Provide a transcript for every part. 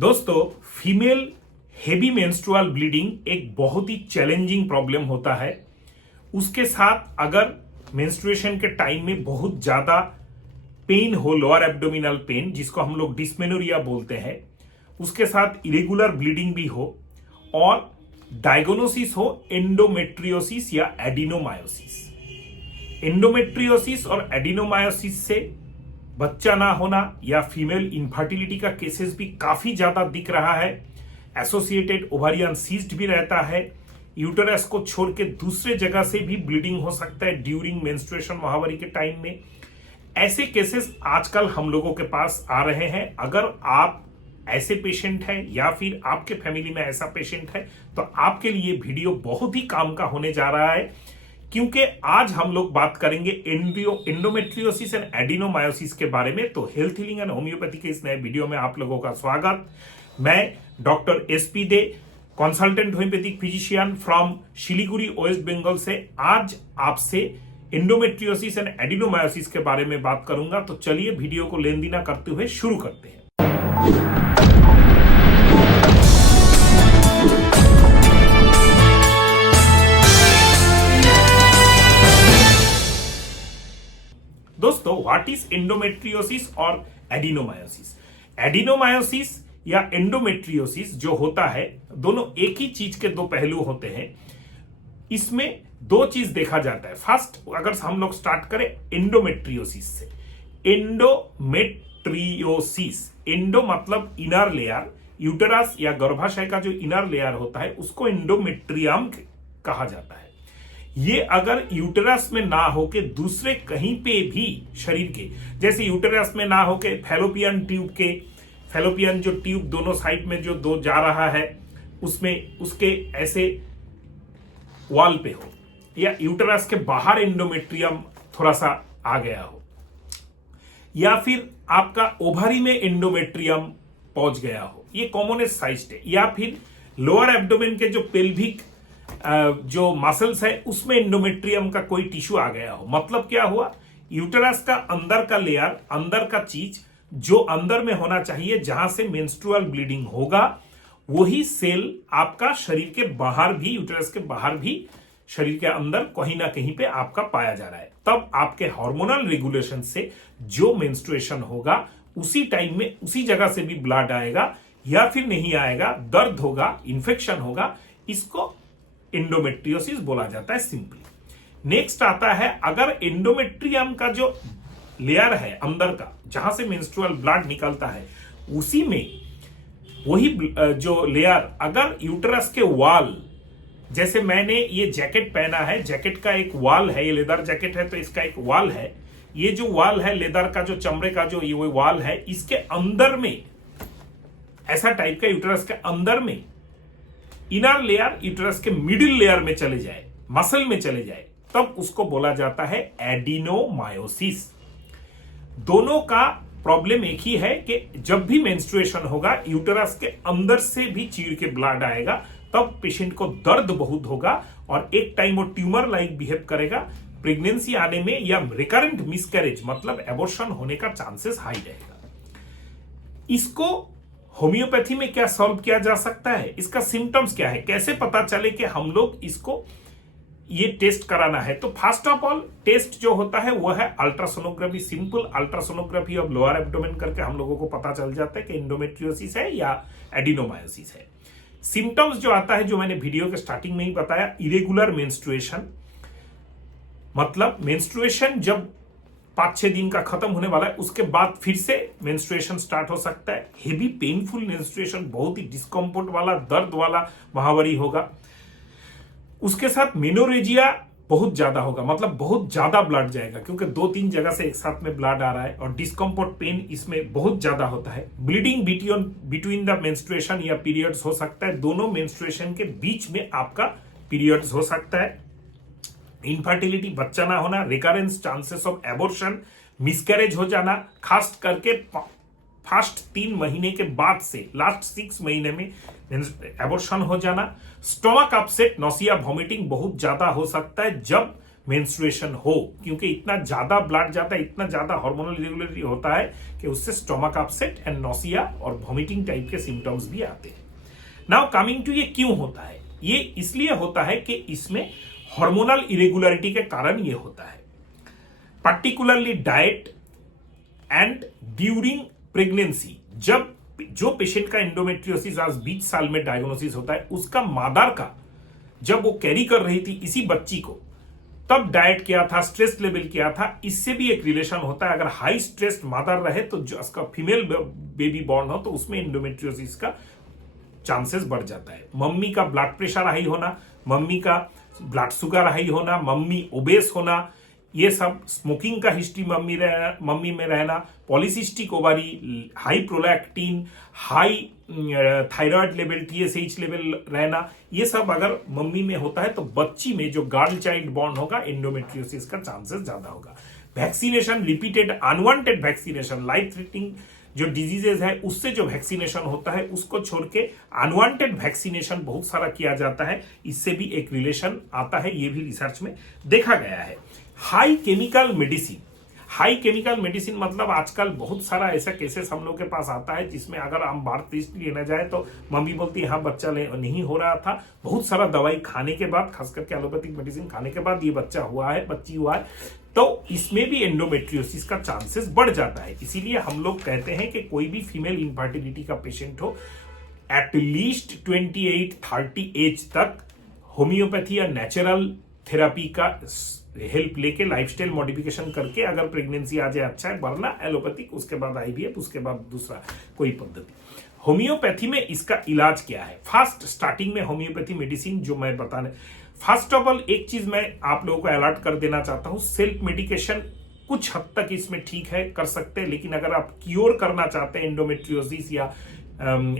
दोस्तों, female heavy menstrual bleeding एक बहुत ही चैलेंजिंग प्रॉब्लम होता है। उसके साथ अगर मेंस्ट्रुएशन के टाइम में बहुत ज्यादा पेन हो, लोअर एब्डोमिनल पेन जिसको हम लोग डिस्मेनोरिया बोलते हैं, उसके साथ इरेगुलर ब्लीडिंग भी हो और डायग्नोसिस हो एंडोमेट्रियोसिस या एडिनोमायोसिस। एंडोमेट्रियोसिस और एडिनोमायोसिस से बच्चा ना होना या फीमेल इनफर्टिलिटी का केसेस भी काफी ज्यादा दिख रहा है। एसोसिएटेड ओवारियन सिस्ट भी रहता है। यूटेरस को छोड़ के दूसरे जगह से भी ब्लीडिंग हो सकता है ड्यूरिंग मेंस्ट्रुएशन, माहवारी के टाइम में। ऐसे केसेस आजकल हम लोगों के पास आ रहे हैं। अगर आप ऐसे पेशेंट हैं या फिर आपके फैमिली में ऐसा पेशेंट है तो आपके लिए वीडियो बहुत ही काम का होने जा रहा है, क्योंकि आज हम लोग बात करेंगे एंडोमेट्रियोसिस एंड एडिनोमायोसिस के बारे में। तो हेल्थ हीलिंग एंड होम्योपैथी के इस नए वीडियो में आप लोगों का स्वागत। मैं doctor SP De, consultant homeopathic physician from Siliguri, West Bengal से आज आपसे एंडोमेट्रियोसिस एंड एडिनोमायोसिस के बारे में बात करूंगा। तो चलिए वीडियो को लेंदी ना करते हुए शुरू करते हैं। दोस्तों, व्हाट इज एंडोमेट्रियोसिस और एडिनोमायोसिस? एडिनोमायोसिस या एंडोमेट्रियोसिस जो होता है, दोनों एक ही चीज के दो पहलू होते हैं। इसमें दो चीज देखा जाता है। फर्स्ट, अगर हम लोग स्टार्ट करें एंडोमेट्रियोसिस से। एंडोमेट्रियोसिस, एंडो मतलब इनर लेयर, यूटेरस या गर्भाशय का जो इनर लेयर होता है उसको एंडोमेट्रियम कहा जाता है। ये अगर यूटेरस में ना होके दूसरे कहीं पे भी शरीर के, जैसे यूटेरस में ना होके फैलोपियन ट्यूब के, फैलोपियन जो ट्यूब दोनों साइड में जो दो जा रहा है उसमें उसके ऐसे वॉल पे हो, या यूटेरस के बाहर एंडोमेट्रियम थोड़ा सा आ गया हो, या फिर आपका ओवरी में एंडोमेट्रियम पहुंच गया हो, ये कॉमनेस्ट साइज है। या फिर लोअर एब्डोमेन के जो पेल्विक जो मसल्स है उसमें एंडोमेट्रियम का कोई टिश्यू आ गया हो। मतलब क्या हुआ, यूटेरस का अंदर का लेयर, अंदर का चीज जो अंदर में होना चाहिए, जहां से मेंस्ट्रुअल ब्लीडिंग होगा, वही सेल आपका शरीर के बाहर भी, यूटेरस के बाहर भी, शरीर के अंदर कहीं ना कहीं पे आपका पाया जा रहा है। तब आपके हार्मोनल रेगुलेशन से जो मेंस्ट्रुएशन होगा उसी टाइम में उसी जगह से भी ब्लड आएगा या फिर नहीं आएगा, दर्द होगा, इंफेक्शन होगा, इसको एंडोमेट्रियोसिस बोला जाता है सिंपली। नेक्स्ट आता है, अगर एंडोमेट्रियम का जो लेयर है अंदर का, जहां से मेंस्ट्रुअल ब्लड निकलता है, उसी में वही जो लेयर अगर यूटेरस के वॉल, जैसे मैंने ये जैकेट पहना है, जैकेट का एक वॉल है, ये लेदर जैकेट है तो इसका एक वॉल है, ये जो वॉल है लेदर का, जो चमड़े का जो ये वॉल है, इसके अंदर में ऐसा टाइप का यूटेरस के अंदर में इनर लेयर यूटेरस के मिडिल लेयर में चले जाए, मसल में चले जाए, तब उसको बोला जाता है एडिनोमायोसिस। दोनों का प्रॉब्लम एक ही है कि जब भी मेंस्ट्रुएशन होगा यूटेरस के अंदर से भी चीर के ब्लड आएगा, तब पेशेंट को दर्द बहुत होगा और एक टाइम वो ट्यूमर लाइक बिहेव करेगा। प्रेगनेंसी आने में या रिकरेंट मिसकैरेज मतलब एबॉर्शन होने का चांसेस हाई रहेगा। इसको होम्योपैथी में क्या सॉल्व किया जा सकता है, इसका सिम्टम्स क्या है, कैसे पता चले कि हम लोग इसको ये टेस्ट कराना है? तो फर्स्ट ऑफ ऑल टेस्ट जो होता है वो है ultrasonography. Simple ultrasonography of lower abdomen करके हम लोगों को पता चल जाता है कि एंडोमेट्रियोसिस है या एडिनोमायोसिस है। सिम्टम्स जो आता है, जो मैंने वीडियो के स्टार्टिंग में ही बताया, इरेगुलर मेंस्ट्रुएशन, मतलब मेंस्ट्रुएशन जब 5-6 दिन का खत्म होने वाला है उसके बाद फिर से मेंस्ट्रुएशन स्टार्ट हो सकता है। हेवी पेनफुल मेंस्ट्रुएशन, बहुत ही डिस्कम्फर्ट वाला, दर्द वाला माहवारी होगा। उसके साथ मेनोरेजिया बहुत ज्यादा होगा, मतलब बहुत ज्यादा ब्लड जाएगा, क्योंकि 2-3 जगह से एक साथ में ब्लड आ रहा है, और डिस्कम्फर्ट पेन इसमें बहुत ज्यादा होता है। ब्लीडिंग बिटवीन द मेंस्ट्रुएशन या पीरियड्स हो सकता है, दोनों मेंस्ट्रुएशन के बीच में आपका पीरियड्स हो सकता है। इनफर्टिलिटी, बच्चा ना होना, recurrence, chances of abortion, miscarriage हो जाना, खास करके फर्स्ट 3 महीने के बाद से लास्ट 6 महीने में एबॉर्शन हो जाना। स्टोमक अपसेट, नौसिया, वॉमिटिंग बहुत ज्यादा हो सकता है जब मेंस्ट्रुएशन हो, क्योंकि इतना ज्यादा ब्लड जाता है, इतना ज्यादा हार्मोनल इरेगुलरिटी होता है कि उससे स्टोमक अपसेट एंड नोसिया और वॉमिटिंग टाइप के सिम्टम्स भी आते हैं। नाउ कमिंग टू ये क्यों होता है, ये इसलिए होता है कि इसमें हार्मोनल इरेगुलरिटी के कारण ये होता है, particularly diet and during pregnancy. जब जो पेशेंट का एंडोमेट्रियोसिस आज 20 साल में डायग्नोसिस होता है, उसका मादार का जब वो कैरी कर रही थी इसी बच्ची को, तब डाइट क्या था, स्ट्रेस लेवल क्या था, इससे भी एक रिलेशन होता है। अगर हाई स्ट्रेस मादर रहे तो जो उसका फीमेल बेबी बॉर्न हो तो उसमें एंडोमेट्रियोसिस का चांसेस बढ़ जाता है। मम्मी का ब्लड प्रेशर हाई होना, मम्मी का ब्लड शुगर हाई होना, मम्मी ओबेस होना, ये सब, स्मोकिंग का हिस्ट्री मम्मी में रहना, polycystic ovary, high prolactin, high thyroid level, TSH level रहना, ये सब अगर मम्मी में होता है तो बच्ची में जो गर्ल चाइल्ड बॉर्न होगा एंडोमेट्रियोसिस का चांसेस ज्यादा होगा। Vaccination, repeated unwanted vaccination, life threatening जो डिजीजेज है उससे जो वैक्सीनेशन होता है उसको छोड़ के अनवांटेड वैक्सीनेशन बहुत सारा किया जाता है, इससे भी एक रिलेशन आता है, ये भी रिसर्च में देखा गया है। High chemical medicine, high chemical medicine मतलब आजकल बहुत सारा ऐसा केसेस हम लोग के पास आता है जिसमें अगर हम भारत लेना जाए तो मम्मी बोलती है हाँ बच्चा नहीं हो रहा था, बहुत सारा दवाई खाने के बाद, खास करके एलोपैथिक मेडिसिन खाने के बाद ये बच्चा हुआ है, बच्ची हुआ है, तो इसमें भी एंडोमेट्रियोसिस का चांसेस बढ़ जाता है। इसीलिए हम लोग कहते हैं कि कोई भी फीमेल इनफर्टिलिटी का पेशेंट हो, एटलीस्ट 28-30 एज तक होम्योपैथी या नेचुरल थेरापी का हेल्प लेके लाइफस्टाइल मॉडिफिकेशन करके अगर प्रेगनेंसी आ जाए अच्छा है, वरना एलोपैथिक, उसके बाद IVF, उसके बाद दूसरा कोई पद्धति। होम्योपैथी में इसका इलाज क्या है? फर्स्ट स्टार्टिंग में होम्योपैथी मेडिसिन जो मैं बताने, फर्स्ट ऑफ ऑल एक चीज मैं आप लोगों को अलर्ट कर देना चाहता हूं, सेल्फ मेडिकेशन कुछ हद तक इसमें ठीक है, कर सकते हैं, लेकिन अगर आप क्योर करना चाहते हैं एंडोमेट्रियोसिस या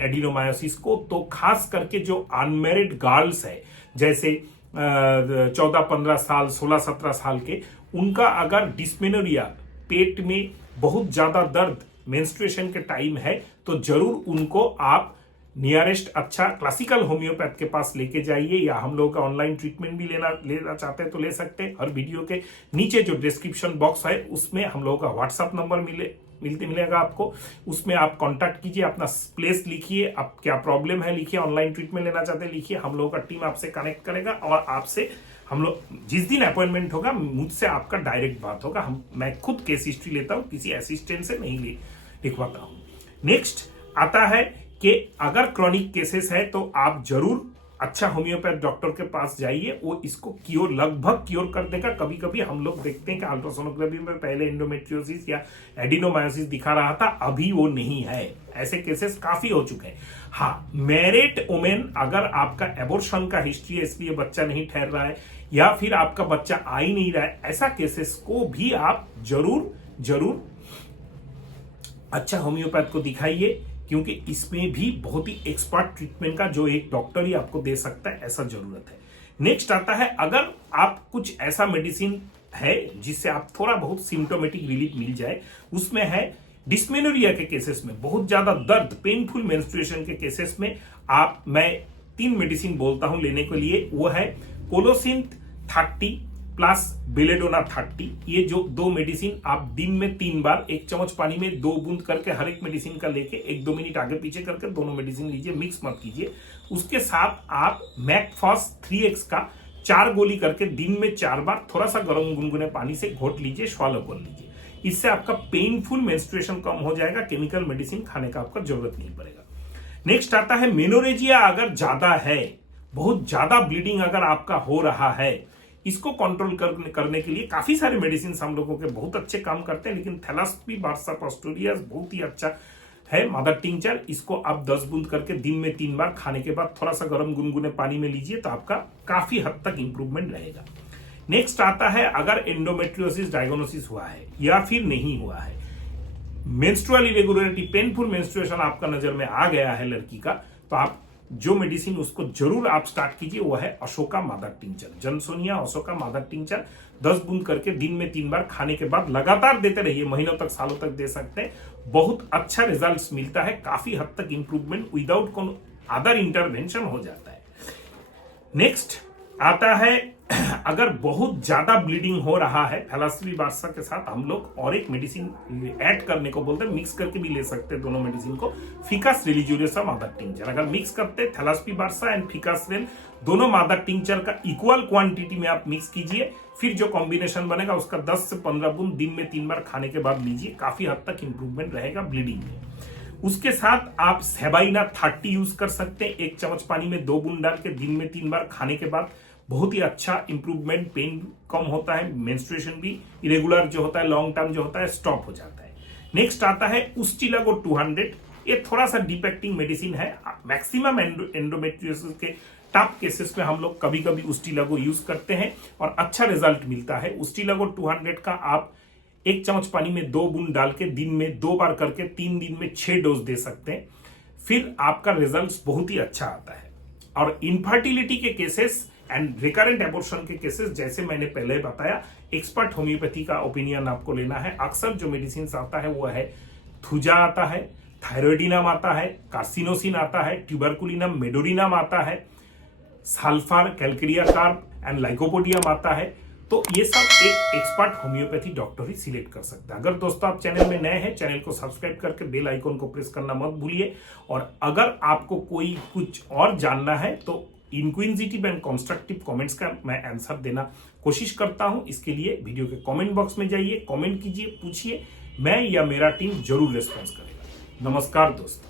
एडिनोमायोसिस को, तो खास करके जो अनमेरिड गर्ल्स है, जैसे 14-15 साल, 16-17 साल के, उनका अगर डिस्मेनोरिया, पेट में बहुत ज्यादा दर्द मेंस्ट्रुएशन के टाइम है, तो जरूर उनको आप नियरेस्ट अच्छा क्लासिकल होम्योपैथ के पास लेके जाइए, या हम लोगों का ऑनलाइन ट्रीटमेंट भी लेना चाहते हैं तो ले सकते हैं। हर वीडियो के नीचे जो डिस्क्रिप्शन बॉक्स है उसमें हम लोगों का व्हाट्सएप नंबर मिलेगा आपको, उसमें आप कांटेक्ट कीजिए, अपना प्लेस लिखिए, आप क्या प्रॉब्लम है लिखिए, ऑनलाइन ट्रीटमेंट लेना चाहते हैं लिखिए, हम लोगों का टीम आपसे कनेक्ट करेगा और आपसे हम लोग जिस दिन अपॉइंटमेंट होगा मुझसे आपका डायरेक्ट बात होगा। मैं खुद केस हिस्ट्री लेता हूं, किसी असिस्टेंट से नहीं लिखवाता हूं। नेक्स्ट आता है कि अगर क्रॉनिक केसेस है तो आप जरूर अच्छा होम्योपैथ डॉक्टर के पास जाइए, वो इसको लगभग क्योर कर देगा। कभी कभी हम लोग देखते हैं कि अल्ट्रासोनोग्राफी में पहले एंडोमेट्रियोसिस या एडिनोमायोसिस दिखा रहा था, अभी वो नहीं है, ऐसे केसेस काफी हो चुके हैं। हाँ, मैरिड वुमेन, अगर आपका एबॉर्शन का हिस्ट्री है इसलिए बच्चा नहीं ठहर रहा है, या फिर आपका बच्चा आ ही नहीं रहा है, ऐसा केसेस को भी आप जरूर अच्छा होम्योपैथ को दिखाइए, क्योंकि इसमें भी बहुत ही एक्सपर्ट ट्रीटमेंट का जो एक डॉक्टर ही आपको दे सकता है, ऐसा जरूरत है। नेक्स्ट आता है, अगर आप कुछ ऐसा मेडिसिन है जिससे आप थोड़ा बहुत सिम्टोमेटिक रिलीफ मिल जाए, उसमें है डिस्मेनोरिया के केसेस में, बहुत ज्यादा दर्द, पेनफुल मेंस्ट्रुएशन के केसेस में मैं 3 मेडिसिन बोलता हूं लेने के लिए, वो है कोलोसिंथ 30 प्लस बेलेडोना 30। ये जो 2 मेडिसिन आप दिन में 3 बार 1 चम्मच पानी में 2 बूंद करके हर एक मेडिसिन का लेके 1-2 मिनट आगे पीछे करके दोनों मेडिसिन लीजिए, मिक्स मत कीजिए। उसके साथ आप मैकफॉस 3x का 4 गोली करके दिन में 4 बार थोड़ा सा गर्म गुनगुने पानी से घोट लीजिए, स्वालो कर लीजिए। इससे आपका पेनफुल मेंस्ट्रुएशन कम हो जाएगा, केमिकल मेडिसिन खाने का आपका जरूरत नहीं पड़ेगा। नेक्स्ट आता है मेनोरेजिया, अगर ज्यादा है, बहुत ज्यादा ब्लीडिंग अगर आपका हो रहा है, इसको कंट्रोल करने के लिए काफी सारे मेडिसिन हम लोगों के बहुत अच्छे काम करते हैं, लेकिन थैलास्पी बार्सा पास्टोरियस बहुत ही अच्छा है, मदर टिंचर, इसको आप 10 बूंद करके दिन में 3 बार खाने के बाद थोड़ा सा गर्म गुनगुने पानी में लीजिए, तो आपका काफी हद तक इंप्रूवमेंट रहेगा। नेक्स्ट आता है, अगर एंडोमेट्रियोसिस डायग्नोसिस हुआ है या फिर नहीं हुआ है, मेंस्ट्रुअल इरेगुलरिटी, पेनफुल मेंस्ट्रुएशन आपका नजर में आ गया है लड़की का, तो आप जो मेडिसिन उसको जरूर आप स्टार्ट कीजिए, वो है Ashoka mother tincture, Jonesia Ashoka mother tincture, 10 बूंद करके दिन में 3 बार खाने के बाद लगातार देते रहिए, महीनों तक, सालों तक दे सकते हैं, बहुत अच्छा रिजल्ट्स मिलता है, काफी हद तक इंप्रूवमेंट विदाउट अदर इंटरवेंशन हो जाता है। नेक्स्ट आता है अगर बहुत ज्यादा ब्लीडिंग हो रहा है थैलासेमी बार्सा के साथ, हम लोग और एक मेडिसिन ऐड करने को बोलते हैं, मिक्स करके भी ले सकते हैं दोनों मेडिसिन को, फिकस रिलीजियोसा मादर टिंचर। अगर मिक्स करते हैं थैलासेमी बार्सा एंड फिकस रेल, दोनों मादर टिंचर का इक्वल क्वांटिटी में आप मिक्स कीजिए, फिर जो कॉम्बिनेशन बनेगा उसका 10 से 15 बूंद दिन में 3 बार खाने के बाद लीजिए, काफी हद तक इंप्रूवमेंट रहेगा ब्लीडिंग में। उसके साथ आप सेबाइना 30 यूज कर सकते हैं, 1 चम्मच पानी में 2 बूंद डाल के दिन में 3 बार खाने के बाद, बहुत ही अच्छा इंप्रूवमेंट, पेन कम होता है, मेंस्ट्रुएशन भी इरेगुलर जो होता है लॉन्ग टर्म जो होता है स्टॉप हो जाता है। नेक्स्ट आता है उस्टिलागो 200। ये थोड़ा सा डिपेक्टिंग मेडिसिन है, मैक्सिमम एंडोमेट्रियोसिस के टफ केसेस में हम लोग कभी कभी उस्टिलागो यूज करते हैं और अच्छा रिजल्ट मिलता है। उस्टिलागो 200 का आप 1 चम्मच पानी में 2 बूंद डाल के दिन में 2 बार करके 3 दिन में 6 डोज दे सकते हैं, फिर आपका रिजल्ट बहुत ही अच्छा आता है। और इनफर्टिलिटी के केसेस एंड रिकरेंट एबॉर्शन के केसेस, जैसे मैंने पहले बताया, एक्सपर्ट होम्योपैथी का ओपिनियन आपको लेना है। अक्सर जो मेडिसिन आता है वो है थुजा आता है, थायरोइडिनम आता है, कार्सिनोसिन आता है, ट्यूबरकुलिनम मेडोरिनम आता है, sulphur, Calcarea carb and lycopodium आता है। तो ये सब एक एक्सपर्ट होम्योपैथी डॉक्टर ही सिलेक्ट कर सकता है। अगर दोस्तों आप चैनल में नए हैं, चैनल को सब्सक्राइब करके बेल आइकन को प्रेस करना मत भूलिए। और अगर आपको कोई कुछ और जानना है तो इंक्विजिटिव एंड कंस्ट्रक्टिव कमेंट्स का मैं आंसर देना कोशिश करता हूं। इसके लिए वीडियो के कमेंट बॉक्स में जाइए, कमेंट कीजिए, पूछिए, मैं या मेरा टीम जरूर रिस्पॉन्स करेगा। नमस्कार दोस्तों।